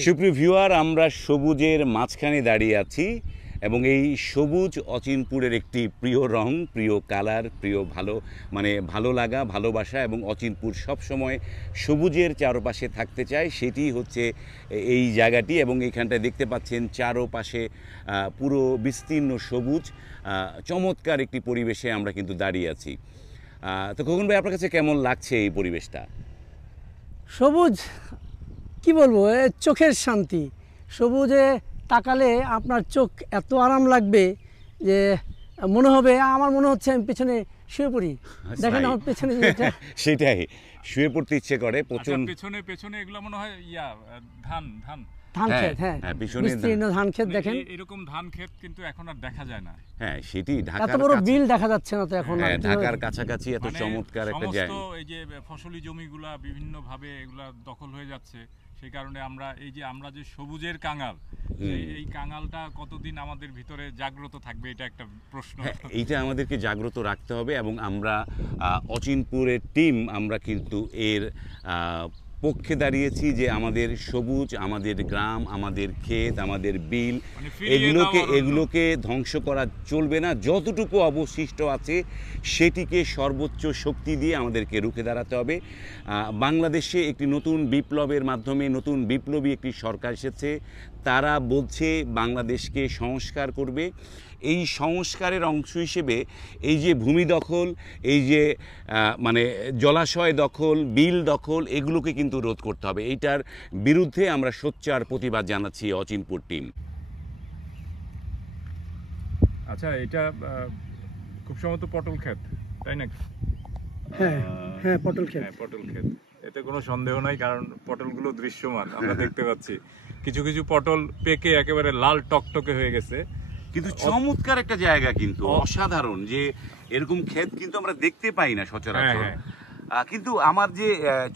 সুপ্রিয় ভিউয়ার, আমরা সবুজের মাঝখানে দাঁড়িয়ে আছি এবং এই সবুজ অচিনপুরের একটি প্রিয় রং, প্রিয় কালার, প্রিয় ভালো লাগা, ভালোবাসা এবং অচিনপুর সবসময় সবুজের চারপাশে থাকতে চায়। সেটি হচ্ছে এই জায়গাটি এবং এইখানটায় দেখতে পাচ্ছেন চারপাশে পুরো বিস্তীর্ণ সবুজ, চমৎকার একটি পরিবেশে আমরা কিন্তু দাঁড়িয়ে আছি। তো খোকন ভাই, আপনার কাছে কেমন লাগছে এই পরিবেশটা? সবুজ কি বলবো, চোখের শান্তি। সবুজে তাকালে আপনার চোখ এত আরাম লাগবে যে আমার মনে হচ্ছে আমি পেছনে শুয়ে পড়ি। দেখেন আমার পেছনে সেটাই, শুয়ে পড়তে ইচ্ছে করে প্রচন্ড। পেছনে এগুলো মনে হয় ধান ক্ষেত, হ্যাঁ বিস্তীর্ণ ধান ক্ষেত। দেখেন এরকম ধান ক্ষেত কিন্তু এখন আর দেখা যায় না। হ্যাঁ, সেটি ঢাকার এত বড় বিল দেখা যাচ্ছে না তো এখন। ঢাকার কাছাকাছি এত চমৎকার একটা জায়গা। এই যে ফসলি জমিগুলা বিভিন্ন ভাবে এগুলা দখল হয়ে যাচ্ছে, সেই কারণে আমরা যে সবুজের কাঙাল, এই কাঙালটা কতদিন আমাদের ভিতরে জাগ্রত থাকবে, এটা একটা প্রশ্ন। এইটা আমাদেরকে জাগ্রত রাখতে হবে এবং আমরা অচিনপুরের টিম, আমরা কিন্তু এর পক্ষে দাঁড়িয়েছি যে আমাদের সবুজ, আমাদের গ্রাম, আমাদের ক্ষেত, আমাদের বিল, এগুলোকে ধ্বংস করা চলবে না। যতটুকু অবশিষ্ট আছে সেটিকে সর্বোচ্চ শক্তি দিয়ে আমাদেরকে রুখে দাঁড়াতে হবে। বাংলাদেশে একটি নতুন বিপ্লবের মাধ্যমে নতুন বিপ্লবী একটি সরকার এসেছে। তারা বলছে বাংলাদেশকে সংস্কার করবে। এই সংস্কারের অংশ হিসেবে এই যে ভূমি দখল, এই যে জলাশয় দখল, বিল দখল, এগুলোকে কিন্তু রোধ করতে হবে। এইটার বিরুদ্ধে আমরা সোচ্চার প্রতিবাদ জানাচ্ছি অচিনপুর টিম। আচ্ছা, এটা খুব সম্ভবত পটল ক্ষেত, তাই না? হ্যাঁ, পটল ক্ষেত। এতে কোনো সন্দেহ নাই, কারণ পটলগুলো দৃশ্যমান, আমরা দেখতে পাচ্ছি। কিছু কিছু পটল পেকে একেবারে লাল টকটকে হয়ে গেছে। কিন্তু চমৎকার একটা জায়গা, কিন্তু অসাধারণ, যে এরকম ক্ষেত কিন্তু আমরা দেখতে পাই না সচরাচর। কিন্তু আমার যে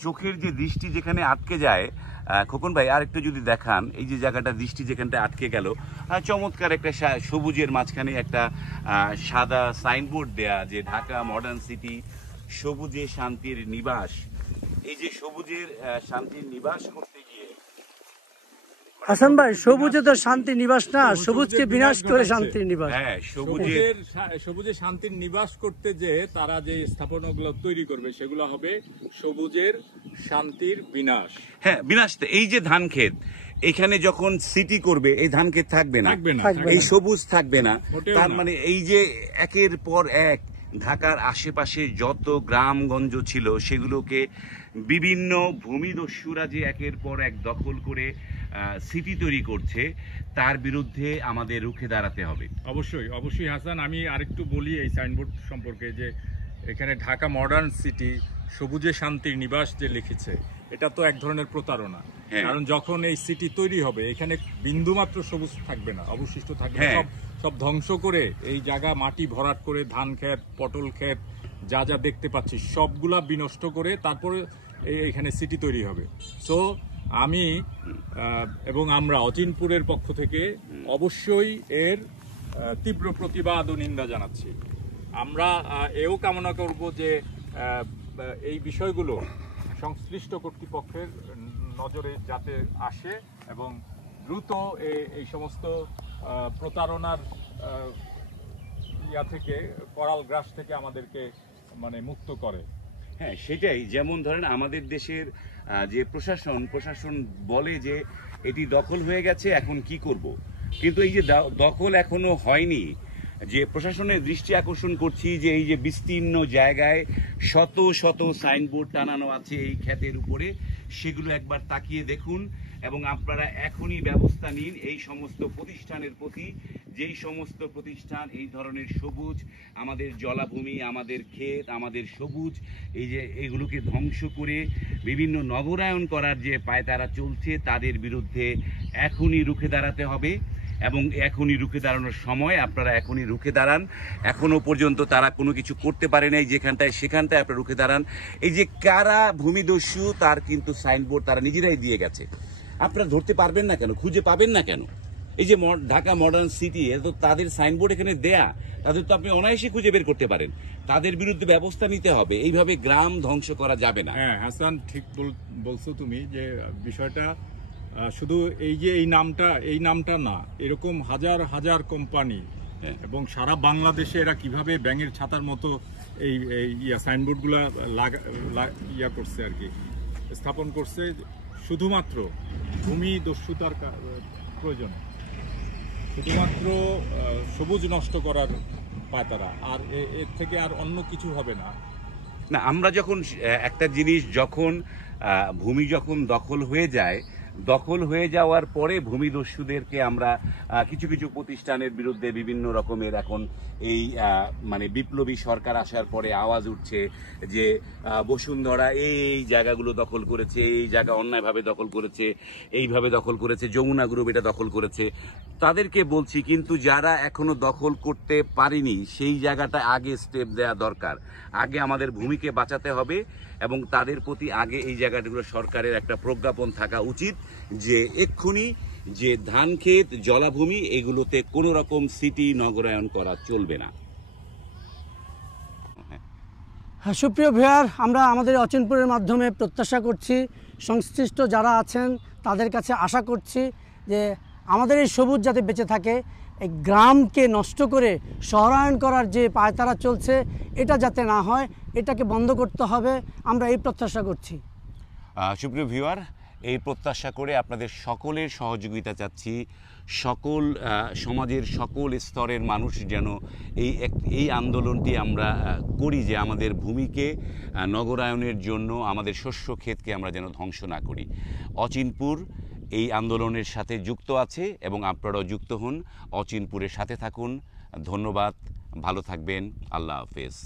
চোখের যে দৃষ্টি যেখানে আটকে যায়, খোকন ভাই আর একটু যদি দেখান, এই যে জায়গাটা দৃষ্টি যেখানটা আটকে গেল, চমৎকার একটা সবুজের মাঝখানে একটা সাদা সাইনবোর্ড দেয়া, যে ঢাকা মডার্ন সিটি, সবুজে শান্তির নিবাস। এই যে সবুজের শান্তির নিবাস করতে গিয়ে হাসান ভাই, সবুজে তো শান্তি নিবাস না, সবুজকে বিনাশ করে শান্তির নিবাস। হ্যাঁ, সবুজে শান্তির নিবাস করতে যে তারা যে স্থাপনাগুলো তৈরি করবে, সেগুলো হবে সবুজের শান্তির বিনাশ। হ্যাঁ, বিনাশ। এই যে ধান ক্ষেত, এখানে যখন সিটি করবে এই ধান ক্ষেত থাকবে না, এই সবুজ থাকবে না। তার মানে এই যে একের পর এক ঢাকার আশেপাশে যত গ্রামগঞ্জ ছিল, সেগুলোকে বিভিন্ন ভূমিদস্যুরা যে একের পর এক দখল করে সিটি তৈরি করছে, তার বিরুদ্ধে আমাদের রুখে দাঁড়াতে হবে। অবশ্যই হাসান, আমি আরেকটু বলি এই সাইনবোর্ড সম্পর্কে, যে এখানে ঢাকা মডার্ন সিটি, সবুজে শান্তির নিবাস যে লিখেছে, এটা তো এক ধরনের প্রতারণা। কারণ যখন এই সিটি তৈরি হবে, এখানে বিন্দুমাত্র সবুজ থাকবে না, অবশিষ্ট থাকবে না, সব ধ্বংস করে এই জায়গা মাটি ভরাট করে ধান ক্ষেত, পটল ক্ষেত, যা যা দেখতে পাচ্ছি সবগুলা বিনষ্ট করে তারপরে এখানে সিটি তৈরি হবে। সো আমি এবং আমরা অচিনপুরের পক্ষ থেকে অবশ্যই এর তীব্র প্রতিবাদ ও নিন্দা জানাচ্ছি। আমরা এও কামনা করব যে এই বিষয়গুলো সংশ্লিষ্ট কর্তৃপক্ষের নজরে যাতে আসে এবং দ্রুত এই সমস্ত প্রতারণার থেকে, করাল গ্রাস থেকে আমাদেরকে মুক্ত করে। হ্যাঁ, সেটাই। যেমন ধরেন আমাদের দেশের যে প্রশাসন বলে যে এটি দখল হয়ে গেছে, এখন কি করব, কিন্তু এই যে দখল এখনো হয়নি, যে প্রশাসনের দৃষ্টি আকর্ষণ করছি যে এই যে বিস্তীর্ণ জায়গায় শত শত সাইনবোর্ড টানানো আছে এই ক্ষেতের উপরে, সেগুলো একবার তাকিয়ে দেখুন এবং আপনারা এখনই ব্যবস্থা নিন এই সমস্ত প্রতিষ্ঠানের প্রতি, যেই সমস্ত প্রতিষ্ঠান এই ধরনের সবুজ, আমাদের জলাভূমি, আমাদের ক্ষেত, আমাদের সবুজ, এই যে এগুলোকে ধ্বংস করে বিভিন্ন নগরায়ন করার যে পায়তারা চলছে, তাদের বিরুদ্ধে এখনই রুখে দাঁড়াতে হবে এবং এখনই রুখে দাঁড়ানোর সময়। আপনারা এখনই রুখে দাঁড়ান। এখনো পর্যন্ত তারা কোনো কিছু করতে পারে নাই, সেখানটায় আপনারা রুখে দাঁড়ান। এই যে কারা ভূমিদস্যু, তার কিন্তু সাইনবোর্ড তারা নিজেরাই দিয়ে গেছে। আপনারা ধরতে পারবেন না কেন, খুঁজে পাবেন না কেন? এই যে ঢাকা মডার্ন সিটি, তো তাদের সাইনবোর্ড এখানে দেয়া, তাদের তো আপনি অনায়াসে খুঁজে বের করতে পারেন। তাদের বিরুদ্ধে ব্যবস্থা নিতে হবে, এইভাবে গ্রাম ধ্বংস করা যাবে না। হ্যাঁ হাসান, ঠিক বলছো তুমি, যে বিষয়টা শুধু এই যে এই নামটা না, এরকম হাজার হাজার কোম্পানি এবং সারা বাংলাদেশে এরা কিভাবে ব্যাঙের ছাতার মতো এই সাইনবোর্ডগুলা করছে আর কি, স্থাপন করছে শুধুমাত্র ভূমি দস্যুতার প্রয়োজনে, শুধুমাত্র সবুজ নষ্ট করার পায় আর এর থেকে আর অন্য কিছু হবে না। না, আমরা যখন একটা জিনিস যখন ভূমি যখন দখল হয়ে যায়, দখল হয়ে যাওয়ার পরে ভূমিদস্যুদেরকে আমরা কিছু কিছু প্রতিষ্ঠানের বিরুদ্ধে বিভিন্ন রকমের এখন এই মানে বিপ্লবী সরকার আসার পরে আওয়াজ উঠছে যে বসুন্ধরা এই জায়গাগুলো দখল করেছে, এই জায়গা অন্যায়ভাবে দখল করেছে, এইভাবে দখল করেছে, যমুনা গ্রুপ এটা দখল করেছে। তাদেরকে বলছি, কিন্তু যারা এখনো দখল করতে পারেনি সেই জায়গাটা আগে স্টেপ দেওয়া দরকার। আগে আমাদের ভূমিকে বাঁচাতে হবে এবং তাদের প্রতি আগে এই জায়গাগুলো সরকারের একটা প্রজ্ঞাপন থাকা উচিত যে এক্ষুনি যে ধান ক্ষেত, জলাভূমি, এগুলোতে কোনো রকম সিটি নগরায়ন করা চলবে না। হ্যাঁ, সুপ্রিয় ভিউয়ার, আমরা আমাদের অচিনপুরের মাধ্যমে প্রত্যাশা করছি, সংশ্লিষ্ট যারা আছেন তাদের কাছে আশা করছি যে আমাদের এই সবুজ যাতে বেঁচে থাকে, এই গ্রামকে নষ্ট করে শহরায়ন করার যে পায়তারা চলছে এটা যাতে না হয়, এটাকে বন্ধ করতে হবে, আমরা এই প্রত্যাশা করছি। সুপ্রিয় ভিউয়ার, এই প্রত্যাশা করে আপনাদের সকলের সহযোগিতা চাচ্ছি। সকল সমাজের সকল স্তরের মানুষ যেন এই আন্দোলনটি আমরা করি যে আমাদের ভূমিকে নগরায়নের জন্য আমাদের শস্য ক্ষেতকে আমরা যেন ধ্বংস না করি। অচিনপুর এই আন্দোলনের সাথে যুক্ত আছে এবং আপনারাও যুক্ত হন, অচিনপুরের সাথে থাকুন। ধন্যবাদ, ভালো থাকবেন, আল্লাহ হাফেজ।